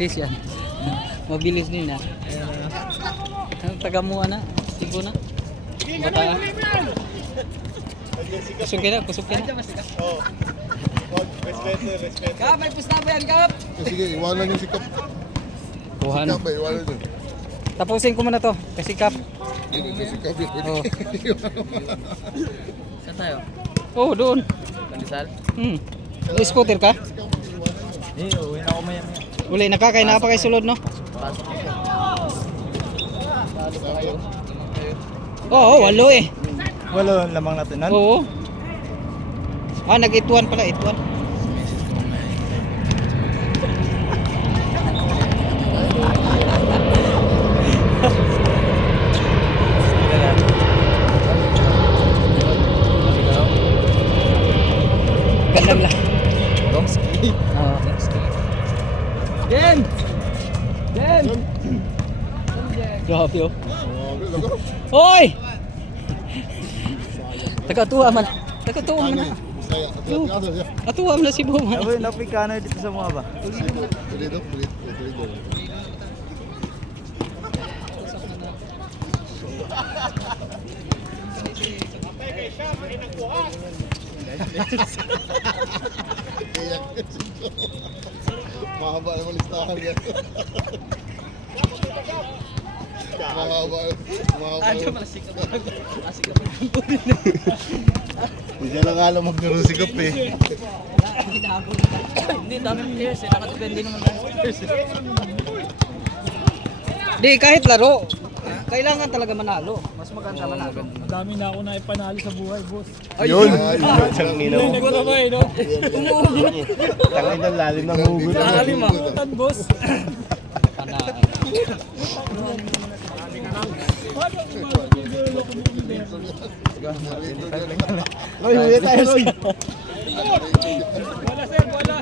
Mabilis yan. Mabilis din ha. Taga mo na. Sigo na. Bata. Kusukin na. Oo. Respeto. Kap, may pusta ba yan, Kap? Sige, iwanan yung sikap. Kuhan. Sikap ba, iwanan yun. Tapusin ko muna to. Kasi kap. Hindi, sikap yun. Oh. Saan tayo? Oh, doon. Pandesal? May scooter ka? Uwi na ako maya. Uli, nakakay na pa kay sulod, no? Pasok ko. Oo, walo eh. Wala lamang natin. Oo. Ah, nag-ituan pala, ituan. Ganda lang. Domski. Oo. Den! Den! Grabe oh. Hoy! Tagatuwa man. Tagatuwa man. Atuwa man na si Buma. Ako yung napikano dito sa mga ba? Pulido. Mahaba naman listahan yan. Mahaba. Hindi siya lang alam maglaro sikap eh. Hindi, daming players eh. Nakadepende naman ng players eh. Di, kahit laro. Kailangan talaga manalo. Mas maganda manalo. Dami na ako na ipanalo sa buhay, boss. Yun! Siyang ninaw. Nagod ako eh, no? Tangay ng lalim ng hugot. Lalim ah. Tan, boss. Roy, huwi tayo, Roy. Wala, sir, wala.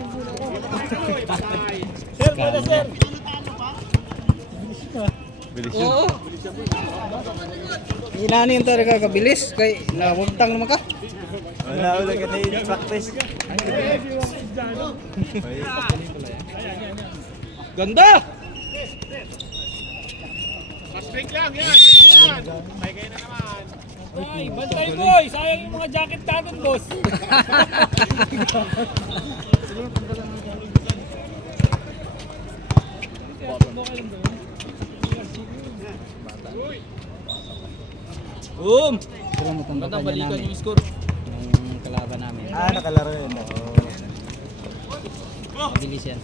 Sir, wala, sir. Oo. Inani yung talaga kabilis. Kay nawagtang naman ka. Wala, wala ka na yung practice. Ganda! Ay, bantay, boy. Sayang yung mga jacket natin, boss. Magandang balikan yung score. Yung kalaban namin. Nakalaro yun. Mabilis yan.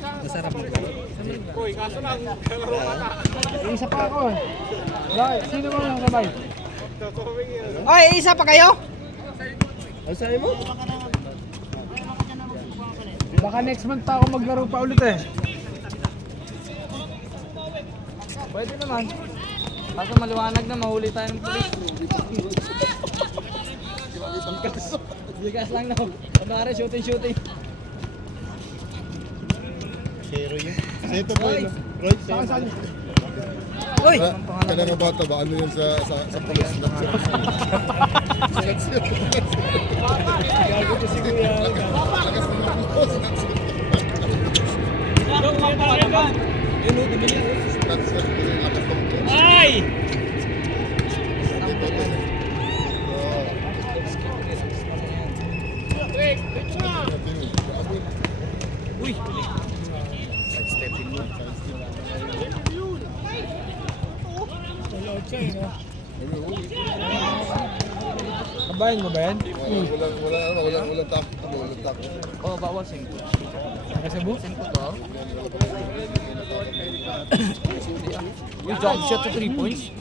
Masarap maglaro. Uy, kaso lang, kalaro ka na. Isa pa ako eh. Sino mo yung sabay? Oy, isa pa kayo? Ano sabi mo? Baka next month pa ako maglaro pa ulit eh. Pwede naman. Kaso maliwanag na mahuli tayo ng pulis. Bigas lang na. Kunwari, shooting. Zero yun. Ito po yun. Roy, saan? Oy! Kailangan bata ba? Ano yun sa pulis na? Gago to si Kuya. Ay! Uy! Kabayan mo ba yan? Walang takot. Oh, bawal 5. Nakasabu? 5 to. Uy, jump shot to 3 points.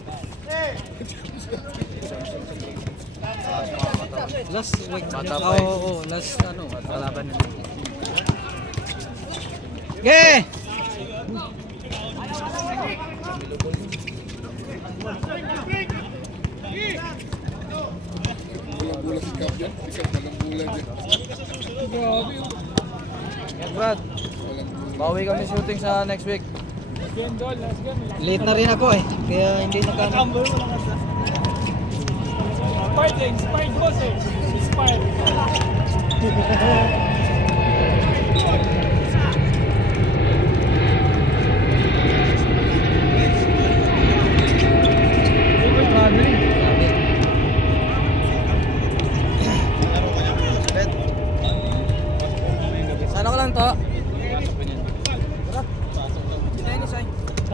Last week. Bata pa eh. Oo, last ano. Kalaban nila. Ge! Bulang sikap yan. Sikap walang bulan din. Brad, bawi kami shooting sa next week. Late na rin ako eh. Kaya hindi nakano. Tambol mo lang asa. Inspired boss eh. Inspired.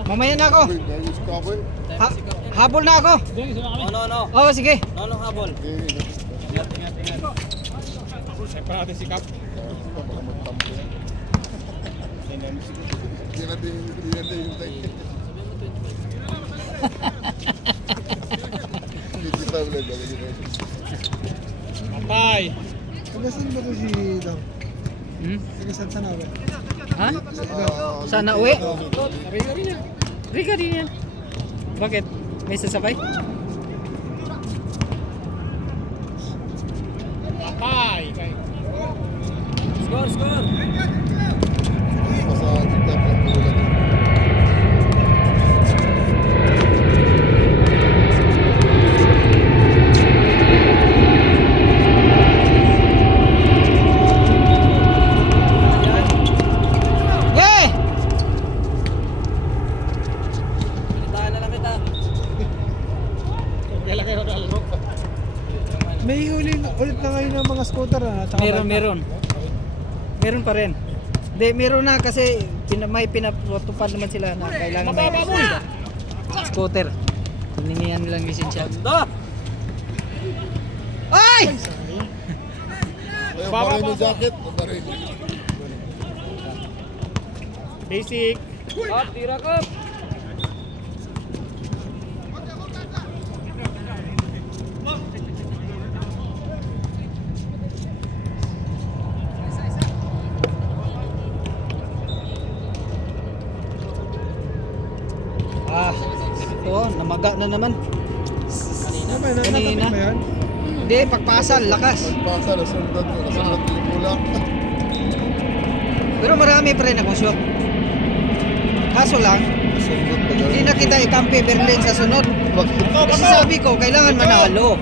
Mamaya na ako. Habol na ako. Ano? Oo, sige. Ano habol? Siyempre natin si Cap. Patay! Tagasan ba ito si Dam? Hmm? Tagasan sa nawe. Ha? Sana uwi? Riga din yan. Bakit? May sasabay? Patay! Score! Yay! Palitaan na lang kita. Kailan kayo nalaro? May huli ulit na ngayon ng mga scooter na. Meron. Meron pa rin. Hindi, meron na kasi may pinatupad naman sila na kailangan may lisensya. Scooter. Hiningihan nilang lisensya. Ganda! Ay! Baba mo jacket. Basic. Kap, tira kap! Ito, namaga na naman. Kanina. Hindi, pagpasan, lakas. Pagpasa, nasundan yung bulak. Pero marami pa rin akong shoot. Kaso lang, Nasundan pa hindi na kita ikampi Berlin sa sunod. Kasi sabi ko, kailangan manalo.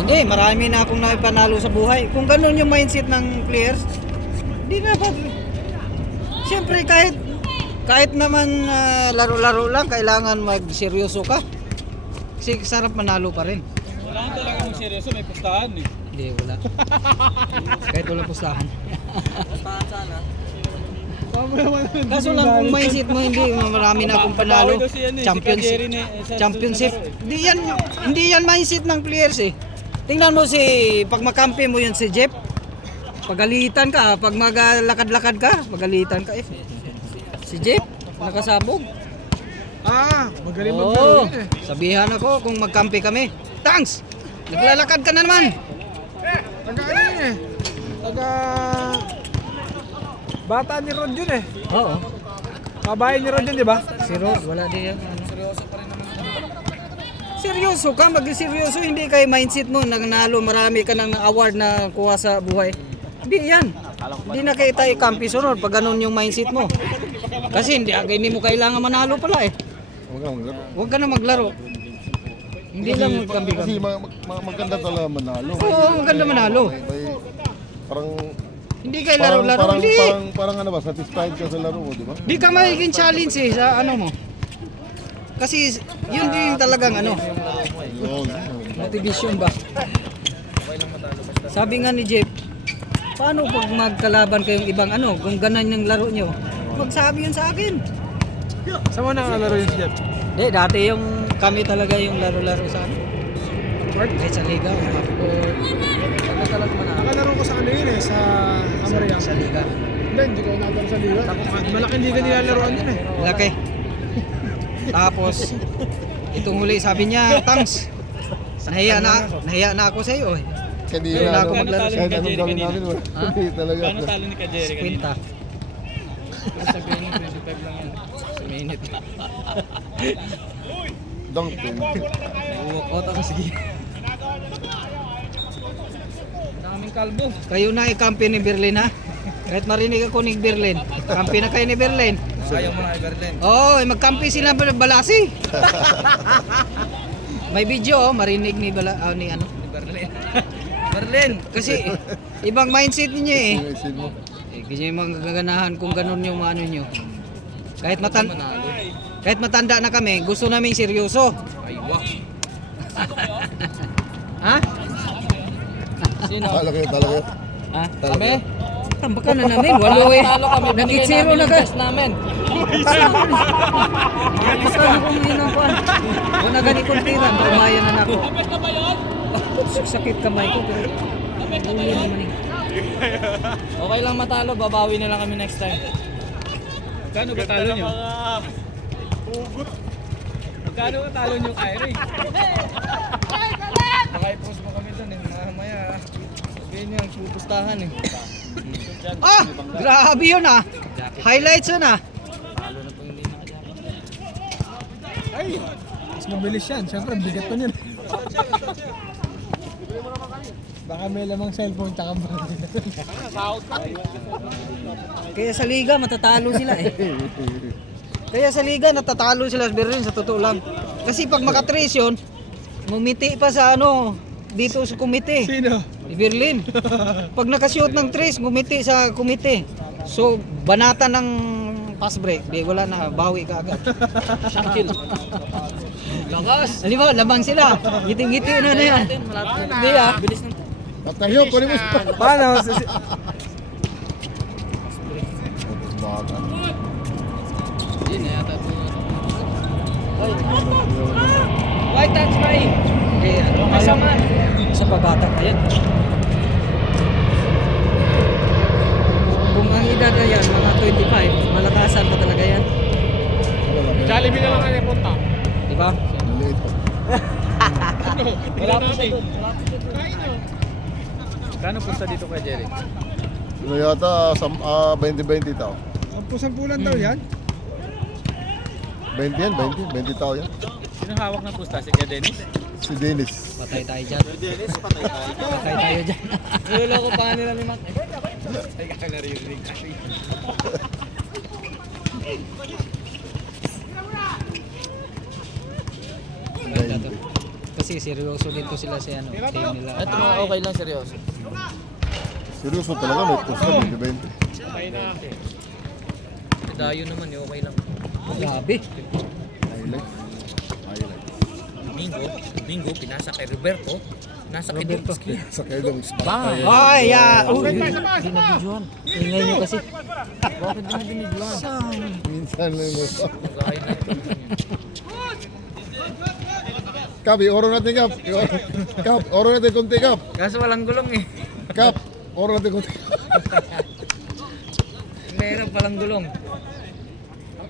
Hindi, marami na akong nakipanalo sa buhay. Kung ganun yung mindset ng players, hindi na pa. Siyempre kahit naman laro-laro lang, kailangan magseryoso ka. Kasi sarap manalo pa rin. Wala talaga mong seryoso, may pustahan eh. Hindi, wala. Kahit wala pustahan. Pustahan sana. Kaso lang kung mindset mo, hindi marami na akong panalo. Championship. Hindi yan mindset ng players eh. Tingnan mo pag makampi mo yun si Jeff, pagalitan ka, pag maglakad-lakad ka, pagalitan ka eh. Si Jeff, nakasabog. Magaling Oo, maglaro yun eh. sabihan ako kung magkampi kami. Tangs! Naglalakad ka na naman. Taga ano yun eh. Taga... Bata ni Rod yun eh. Oo. Kabayan ni Rod yun, di ba? Si Rod, wala din yan. Seryoso ka, mag-seryoso, hindi kay mindset mo, nagnalo, marami ka ng award na kuha sa buhay. Hindi yan. Hindi na kayo tayo kampi sunod pag ganun yung mindset mo. Kasi hindi mo kailangan manalo pala eh. Huwag ka na maglaro. Hindi lang magkampi Kasi kami. maganda talaga manalo. Oo, maganda manalo. Parang Hindi kayo laro-laro, hindi. Parang ano ba, satisfied ka sa laro mo, di ba? Hindi ka magiging challenge eh sa ano mo. Kasi yun din talagang ano, Yun. motivation ba? Sabi nga ni Jeff, paano pag magkalaban kayong ibang ano, kung ganun yung laro nyo, magsabi yun sa akin. Saan mo nakalaro yun si Jeff? Hindi, dati yung kami talaga yung laro-laro sa ano. Kahit sa liga, Nakalaro ko sa ano yun eh, sa Amaria. sa liga. Hindi ko nakalaro sa liga. Malaking liga nilalaroan yun eh. Laki. Tapos, itong huli sabi niya, Tangs, nahiya na ako sa iyo eh. Kanina, Wala ako maglaro. kahit anong gawin namin, wala. Ha? Hindi talaga. Paano talo ni Kajeri kanina? Kwenta. Sabihin mo 25 lang yan. Sa minute. Dunk din. Uwak ako sige. Daming kalbo. Kayo na ikampi ni Berlin ha. Kahit marinig ako ni Berlin. Kampi na kayo ni Berlin. Ayaw mo na kay Berlin. Oo, magkampi sila Balasi. May video marinig ni ni ano. Ni Berlin. Berlin. Kasi ibang mindset niyo eh. Isin mo. Kasi magaganahan kung ganun yung ano nyo. Kahit matanda na kami, gusto namin seryoso. Ay, wak. Ha? Sino? Talaga. Ha? Kami? Tambakan na namin. Walo eh. Talo kami, Nag-8-0 binigay namin na yung ka. best namin. Tambakan akong hinakuan. Kung nagani tiran, kumayan na ako. Sakit kamay ko pero uli naman eh. Okay lang matalo, babawi na lang kami next time. Magkano ba talo nyo? Magkano ba talo nyo, Kyrie? Baka i-post mo kami dun eh, mamaya. Sabihin nyo, pupustahan eh. Ah! Grabe yun ah! Highlights yun ah! Talo na po hindi nakajama. Ay! Mas mabilis yan. Siyempre, bigat pa niyan. Baka may lamang cellphone tsaka Kaya sa liga matatalo sila eh. Kaya sa liga natatalo sila sa Berlin sa totoo lang. Kasi pag maka-trace yun, mumiti pa sa ano, dito sa komite. Sino? Di Berlin. Pag nakashoot ng trace, gumiti sa komite. So, banata ng pass break. Di, wala na, bawi ka agad. Shakil. Lakas! Di ba, labang sila. Ngiti-ngiti na yan. Hindi ah. Bilis ng Patayo, kunin mo sa... Paano? Hindi na yata ito. Why touch my? Eh, alam mo, sa pabata pa yan. Kung ang edad na yan, mga 25, malakasan pa talaga yan. Jollibee na lang kayo punta. Di ba? Maliit pa. Wala pa siya. Kano punta dito kay Jerry? Ano yata, 20-20 tao. Ang pusan-pulan daw yan? 20 yan, 20 tao yan. Sino hawak ng pusta? Si Kuya Dennis? Si Dennis. Patay tayo dyan. Patay tayo dyan. Niloloko pa nga nila ni Mac. Ay, kaka naririnig. Maganda to. Kasi seryoso dito sila sa ano, team nila. Ito mga okay lang, seryoso. Seryoso talaga, may pusta 20-20. Dayo naman, okay lang. Grabe. Highlight. Domingo, pinasa kay Roberto. Nasa kay Roberto. Dubsky. Sa kayo lang spot. Ay, hindi na videoan. Ingay nyo kasi. Bakit din binigyan? Minsan lang mo. Nag-aay na ito. Kap, i-oro natin, Kap. Kap, oro natin konti, Kap. Kaso walang gulong eh. Kap, oro natin konti. Meron palang gulong.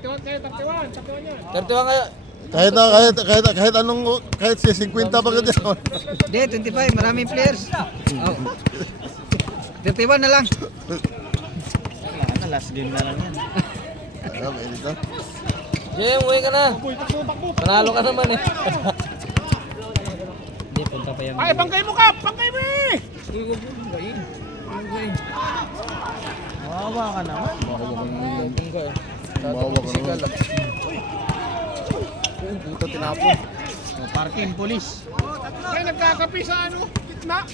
31 kaya. Kahit si 50 pa ka dyan. Hindi, 25, maraming players. Oh. 31 na lang. Last game na lang yan. Kap, edit na. Jay, umuwi ka na. Panalo ka naman eh. Hindi, punta pa yan. Ay, bangkay mo ka! Bangkay mo eh! Uy, huwag mo banggain. Banggain. Mawawa ka naman. Bangga eh. Mawawa ka naman. Uy, puta tinapon. Parking, polis. Ay, nagkakapi sa ano? Gitna.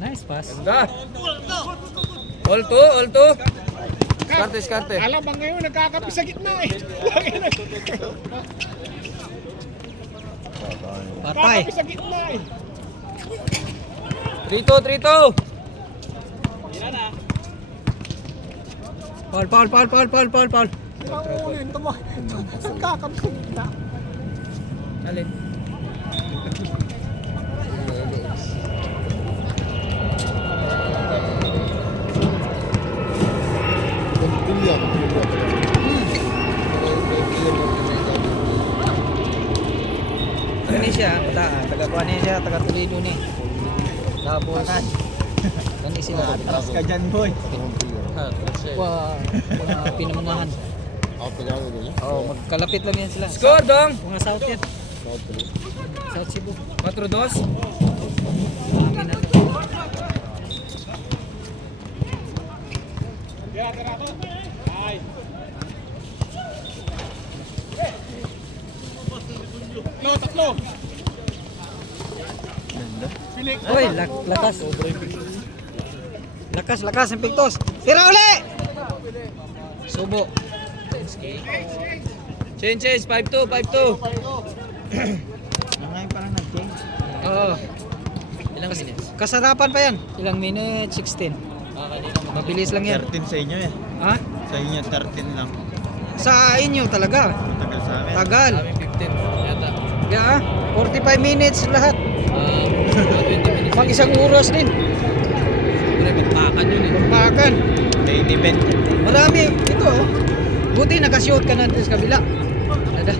Nice pass. Ganda. All two. Skarte. Alam ba ngayon, nagkakapi sa gitna eh. Patay. Nagkakapi sa gitna eh. 3-2. Paul. Ulit, nagkakapi sa gitna. Alin? Kumpilya. Ano siya? Taga-kuha niya siya, taga-Toledo ni. Tapos, kani sila. Atras ka dyan, boy. Mga pinamangahan. Ako Tagalog ganyan. Oh, magkalapit lang yan sila. Score dong. Mga South yan. South Cebu. 4-2. Marami na. Tatlo. Uy, lakas. Lakas ang pigtos. Tira uli! Subo. Change, 5-2. Nangayon parang nag-change. Oo. Ilang minutes? Kasarapan pa yan. Ilang minutes? 16. Kanina Mabilis lang yan. 13 sa inyo eh. Ha? Sa inyo 13 lang. Sa inyo talaga. Tagal sa amin. Tagal. Kami 15 yata. Yeah, 45 minutes lahat. 20 minutes. Pag isang oras din. Siyempre, magpakan yun eh. Pampakan. Main event. Marami. Ito oh. Buti nakashoot ka na sa kabila. Ada.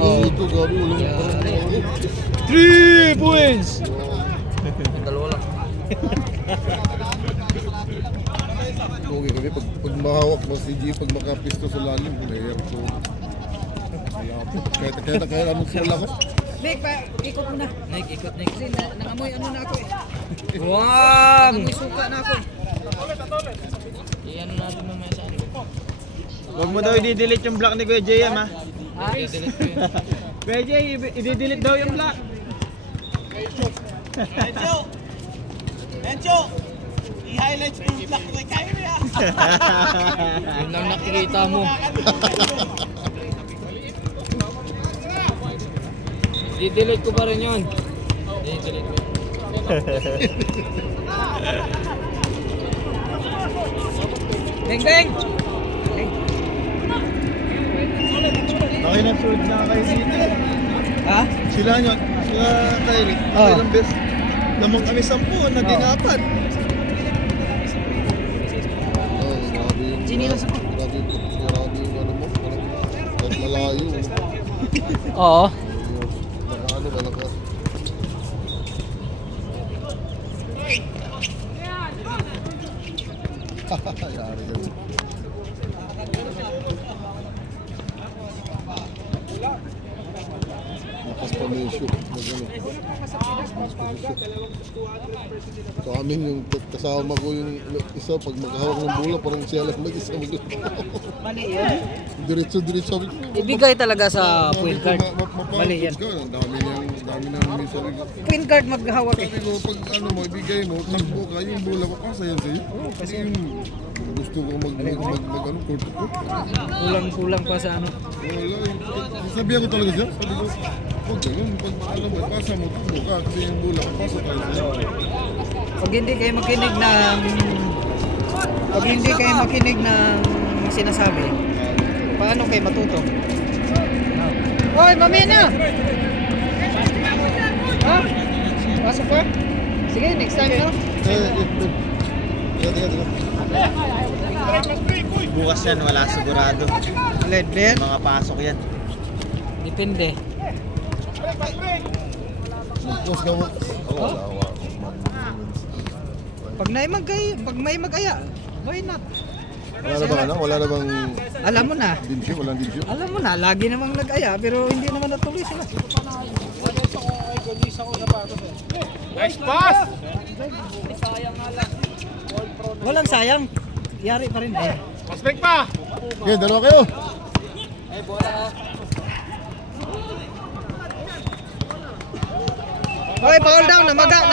Oo, ito gabi, walang Yari. 3 points! Dalawa lang. Okay kami, pag mahawak mo si G, pag makapisto sa lalim, player ko. Kaya anong sila ko? Nick, ikot mo na. Nick, ikot Nick. Kasi nangamoy ano na ako eh. Wag! Nangamoy suka na ako eh. Iyan natin mamaya sa ano. Huwag mo daw i-delete yung block ni Kuya JM ha. I-delete ko yun. Kuya J, i-delete daw yung block. Encho! I-highlights mo yung block ko kay Kyrie ah! Yun lang nakikita mo. I-delete ko pa rin yun. I-delete ko. Beng, beng! Okay na, sunod na kayo dito. Ha? Sila nyo, sila Kyrie. Oh. Ilang best. Lamang kami 10 na dinapat. Oo, grabe yung... Sinilas ako. Grabe yung ano mo, parang kahit malayo. Oo. Ano ba lang ka? Yari ka. Lakas pa may shoot. So amin yung kasama ko yung isa pag maghawak ng bola parang siya lang mag-isa Mali yun. Diretso sabi ko. Ibigay talaga sa point guard. Mali yan. Ang dami na may sabi ko. Point guard maghawak eh. Sabi ko pag ano mo ibigay mo, takbo ka yung bola papasa yan sa'yo. Kasi yung gusto ko mag ano, court to court. Kulang pa sa ano. Wala, sabihan ko talaga siya. Sabi ko, huwag ganun. Pag alam mo, pasa mo, takbo ka. Kasi yung bola, papasa tayo sa'yo. Pag hindi kayo makinig ng sinasabi, paano kayo matuto? Hoy, mami na! Ha? Pasok pa? Sige, next time na. Tiga. Bukas yan, wala sigurado. Lead beer? Mga pasok yan. Depende. Mag-post ka mo. Wala. Pag may mag-aya, why not? Wala na bang Alam mo na. dimsyo? Walang dimsyo? Alam mo na, lagi namang nag-aya pero hindi naman natuloy sila. Nice pass! Walang sayang. Yari pa rin eh. Prospect pa! Okay, dalawa kayo. Hoy, foul down, namaga.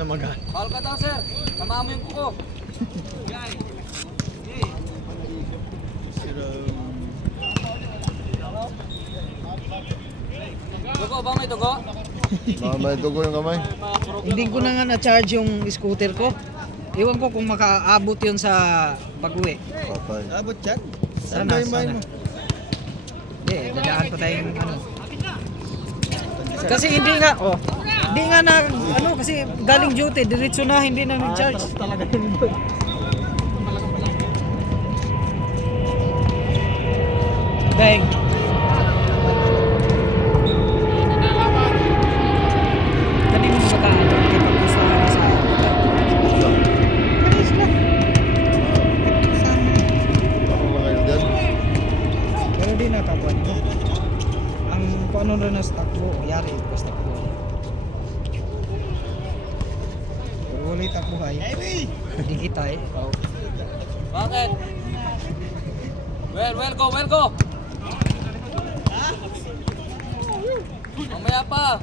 Namaga. Foul ka daw, sir. Tama mo yung kuko. Dugo ba? May dugo? May dugo yung kamay. Hindi ko na nga na-charge yung scooter ko. Iwan ko kung makaabot yun sa pag-uwi. Patay. Abot yan. Sana. Hindi, dadaan pa tayong ano. Kasi hindi nga na, kasi galing duty, diretso na, hindi na nag-charge. Talaga yun doon. Bang! Kanino mo ba kipag-usahan na sa Kanino sila? Parang lang kayo dyan. Pero di nakabuan ko. Ang kung ano rin na takbo, yari ko sa takbo. Pero wala yung takbuhay. Hindi kita eh. Bakit? Well go! Mamaya pa!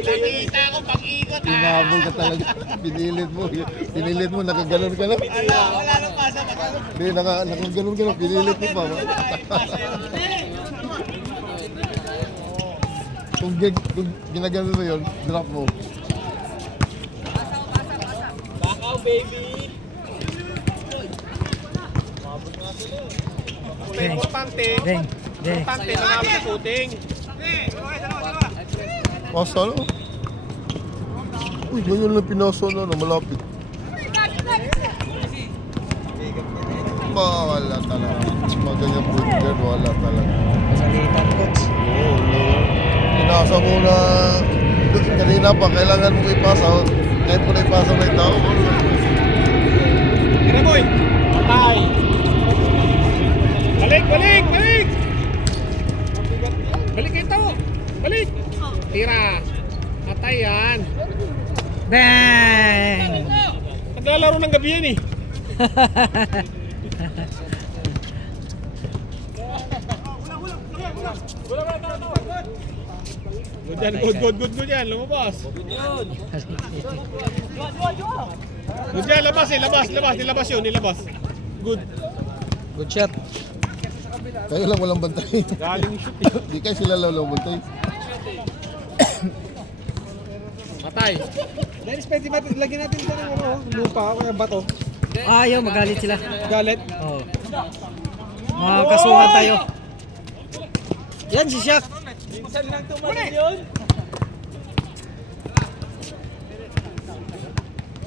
Nakita ko pag Pinabol ka talaga. Pinilit mo, nakaganon ka lang. Wala nang pasa. Hindi, nakaganon ka lang, pinilit mo pa. Kung ginagano mo yun, drop mo. Bakaw, baby. Importante. Deng. Importante, manalo sa shooting. Pasa no? Uy, ganyan lang pinasa na, malapit. Wala talaga. Mga ganyan po dyan, wala talaga. Masalitan, coach. Oo, pinasa mo na kanina pa, kailangan mo ipasa. Kahit mo na ipasa may tao. Tira, boy. Patay. Balik. Balik kayo tao. Balik. Tira. Patay yan. Bang! Naglalaro ng gabi yan eh. Good yan. Lumabas. Good yan, labas eh. Nilabas yun. Good. Good shot. Kayo lang walang bantay. Galing shoot eh. Di kayo sila lang bantay. Patay. Dennis, pwede ba lagyan natin ito ng lupa o bato? Ayaw, magalit sila. Galit. Oo. Makakasuhan tayo. Yan si Shaq. Minsan lang tumanin yun.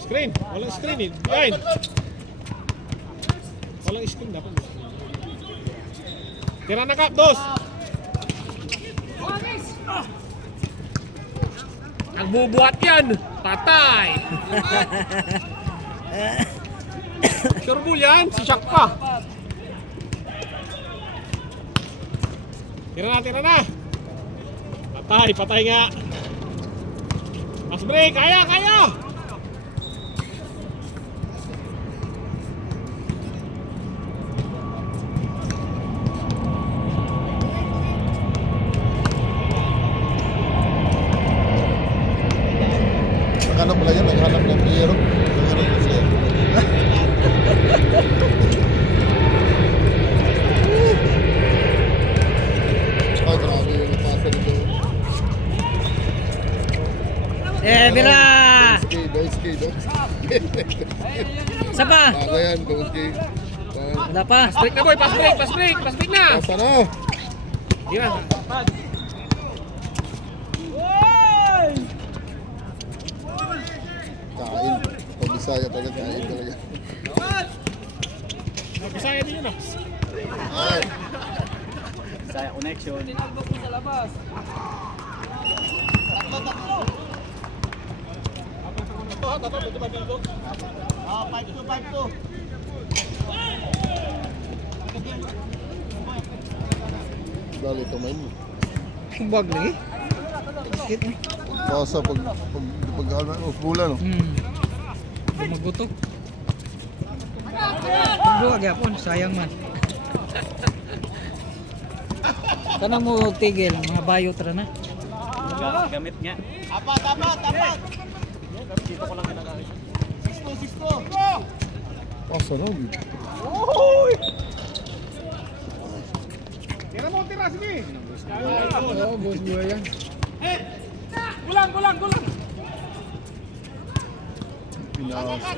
Screen. Walang screen eh. Behind. Walang screen dapat. Tira na kap, dos. Nagbubuhat yan. Patay. Sure ball yan. Si Shaq pa. Tira na. Patay nga. Mas break. Kaya. Naghanap pala yan, naghanap ng player. Ay, grabe yung pasa nito. Bira! Don't skate. Isa pa. Pasa yan, don't skate. Wala pa. Break na boy. Pass break na. Pasa na! Tira. Kain. Pag-Bisaya talaga, kain talaga. Bisaya din yun ah. Ay! Saya connection. Tinagbo ko sa labas. Dali kamay mo. Bag lagi. Skit eh. Pasa pag pula no. Magutok. Buwag yapon, sayang man. Kana mo tigil, mga bayo tara na. Gamit nga. Tapat. Pasa na. Tira, sige. Oo, boss buhay yan. Gulang. Pinasa.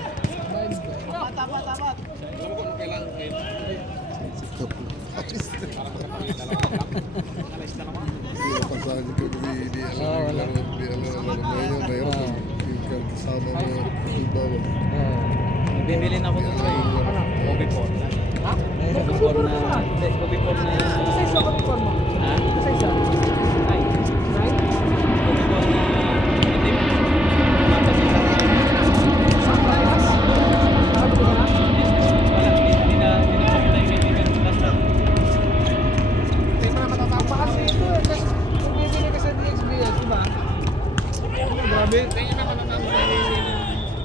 Tapat. Pasahin ko di alam ngayon yung kasama mo iba ba? Bibili na ako ng Kobe Port. Ha? Kobe Port na... Hindi, Kobe Port na... Ano sa isa Kobe Port mo? Ha? Ano sa isa? Nine. Kobe Port na... Hindi. Mata sa isa. Saan ka ayas? Nakabili ka na? Wala, hindi na pakita yung kaibigan ko last time. Hindi mo na matatapa Kasi ito eh, kasi kung bibili ka sa DXBS, di ba? Grabe. Hindi na matatapa.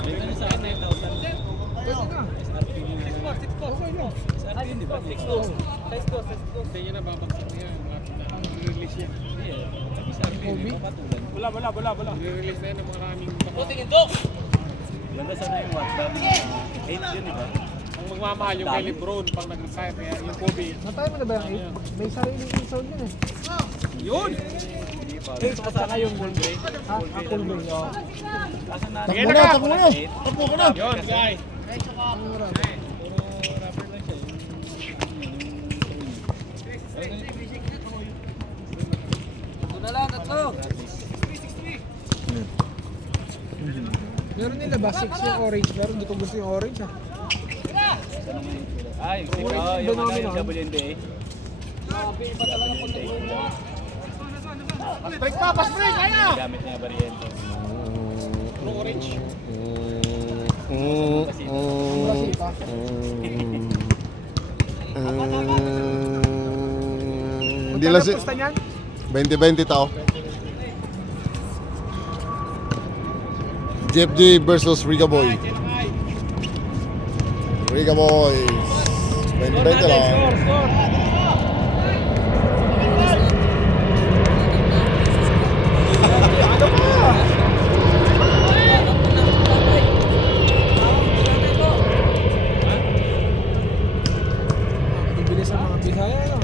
Ito na sa akin, 9,000. Pwede na. Okay no? Ay, hindi ba? 6-2. 6-2. Hindi nyo na babagsak yan. Release yan. Wala. I-release na yan ng maraming... Ganda sana yung WhatsApp. 8 yun, di ba? Ang magmamahal yung kay Lebron pag nag-retire, kaya yung Kobe. Natay mo na ba yung 8? May sarili yung sound yun eh. Yun! At saka yung gold grade. Apple Bay, oo. Kasan na? Sige na! Takbo na! Takbo ka na! Yun, guy! Ito na lang, tatlo. Meron nila ba 6 yung orange, pero hindi ko gusto yung orange ah. Ay, yung ano, yung WNBA. Break pa! Pass break! Kaya! Gamit niya Barriento. Anong orange? Hindi lang si... Pusta niyan? 20-20 tao. Jeff G versus Riga Boy. Riga Boys. 20-20 lang. Bibilis ang mga Bisaya, no?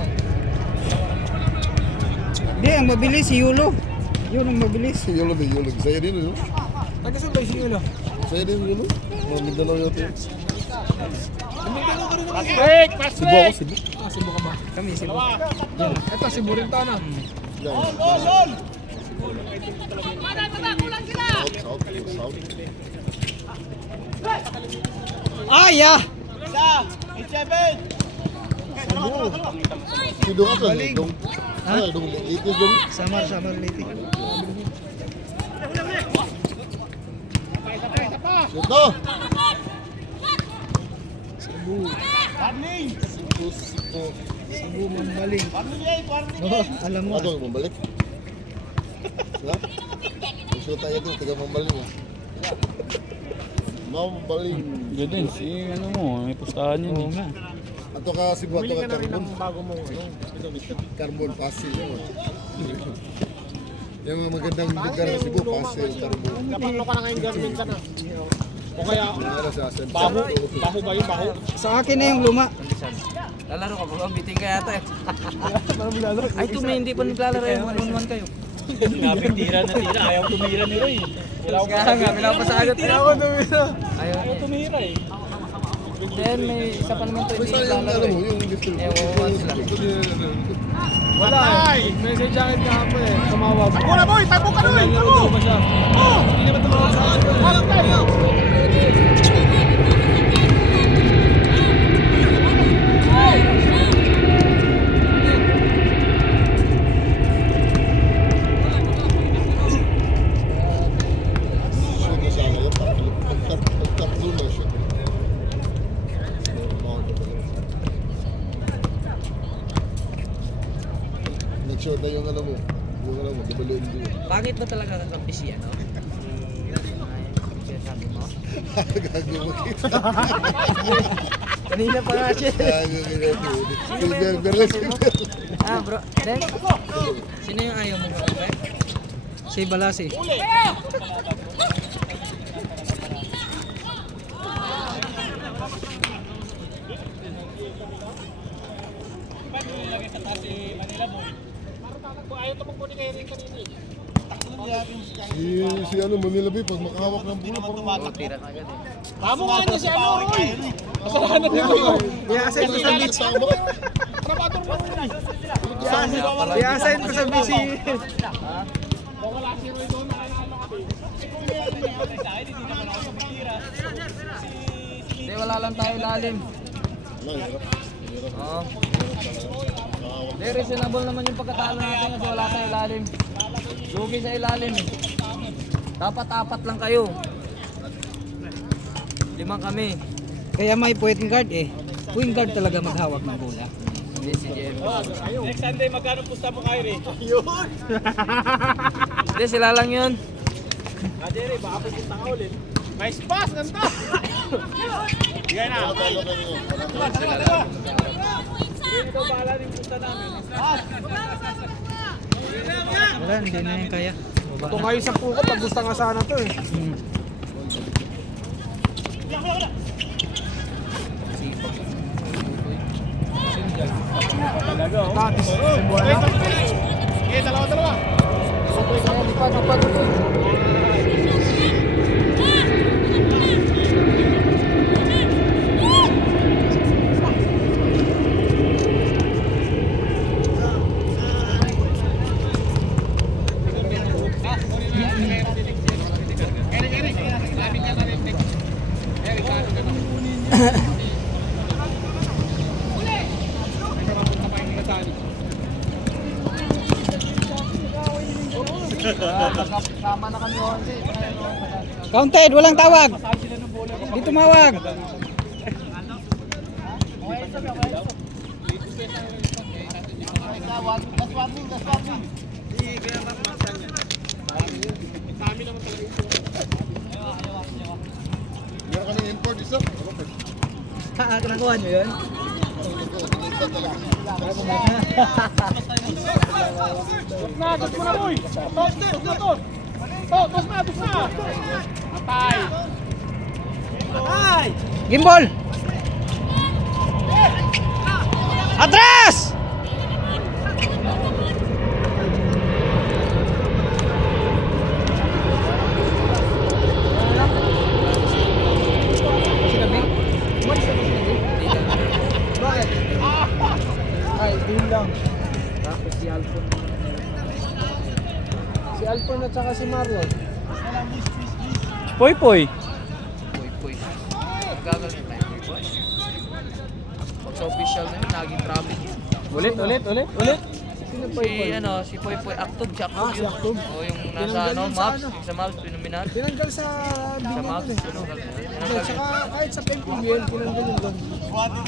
Hindi, ang mabilis si Yulo. Yun ang mabilis. Yulog. Saya din yun. Taga-saan ba yung Yulo? Saya din yun. Mga Mindanao yun. Pass break! Pass Cebu ako, break! Cebu. Ah, Cebu ka ba? Kami si Ito, Cebu rin to, ano? South. Ay, ah! Si Dong ato. Dong. Ano, Dong. Itis Dong. Samar Liti. Shoot na. Cebu Mambaling. Oh, alam mo. Ano, mambalik? Ha? Shoot tayo ito, taga mambaling. Mambaling. Good din, si ano mo, may pustahan yun Oo nga. Ato ka Cebu, ato ka Carbon. Bago mo, ano? Carbon, Pasig. Yung mga magandang lugar sa Cebu, Pasig, Carbon. Dapat mo ka na ngayon government ka na. O kaya, Ano sa Asen? baho ba yung baho? Sa akin na yung luma. Lalaro ka ba? Biting ka yata eh. Ay, hindi pa naglalaro yung 1-on-1 kayo. Grabe, tira na tira. Ayaw tumira ni Roy. Kaya nga, pinapasagot na ako. Ayaw Ayaw tumira eh. Then may isa pa naman to May hindi sayang naglalaro ano mo, eh. yung district. Ewan sila. Wala eh. Message jacket ka po eh. Tumawag. Takbo na boy! Takbo ka doon! Nalaro daw ba siya? Hindi naman tumawag sa akin. Shoot na sana yun. Pagtatlo na shoot. Nag-short na yung ano mo. Yung ano mo, WND. Pangit ba talaga kakampi siya, no? Sabi mo? Gago mo kita. Kanina pa nga siya. Gago kita. Silver, berles. Ah, bro. Then, sino yung ayaw mo kakampi? Si Balasi. Si ano, Manila Bay, pag makahawak ng bola, parang Tira ka agad eh. Tamo nga niya si ano, Roy! Kasalanan niya Roy! I-assign ko sa beach. Trabator mo Roy! I-assign ko sa beach. Kung wala si Roy doon, makanalo kami. Hindi, wala lang tayo lalim. Oo. Hindi, reasonable naman yung pagkatalo natin kasi wala sa ilalim. Lugi sa ilalim eh. Dapat 4 lang kayo. 5 kami. Kaya may point guard eh. Point guard talaga maghawak ng bola. Hindi si Jem. Next Sunday, magkano pusta mo, Kyrie? Ayun! Hindi, sila lang yun. Jerry, baka pupunta ka ulit. Nice pass! Ganda! Bigay na! Hindi ito bahala yung pusta namin. Wala, hindi na yan kaya. Ito ngayon sa pukot, nagusta nga sana to eh. Tatis, Cebuana. Okay, dalawa. Lipad. Sama na kami once eh. Counted, walang tawag. Di tumawag. Meron ka ng import isa? Nagawa nyo yun? Dos mo na, boy. Tos. Patay. Gimbal! Atras! Ay, din lang. Tapos si Alpon. Si Alpon at saka si Marlon. Poy. Puy. Gagawin tayo, boy. Pag sa official na yun, naging traffic yun. Ulit. Sino po Si Puy Aktub, si Aktub si yun. Aktub. O yung nasa Tinanggal yun sa maps, ano? yung sa maps, pinuminat. Tinanggal sa Sa bingo maps, nun eh. tinanggal. Saka kahit sa PMPBL, tinanggal yun doon.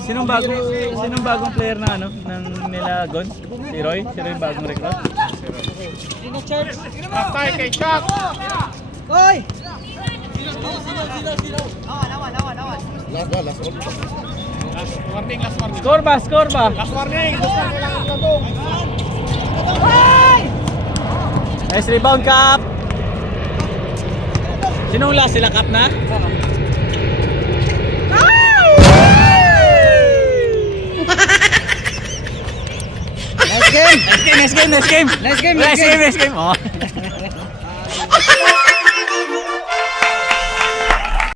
Sinong bagong player na ng nila Gons? Si Roy yung bagong recruit. Patay kay Chuck. Hoy! Last one. Last warning. Score ba? Last warning. Gusto kailangan na to. Nice rebound, Cap! Sinong last sila, Cap na? Nice game! Nice game! Nice game! Oh.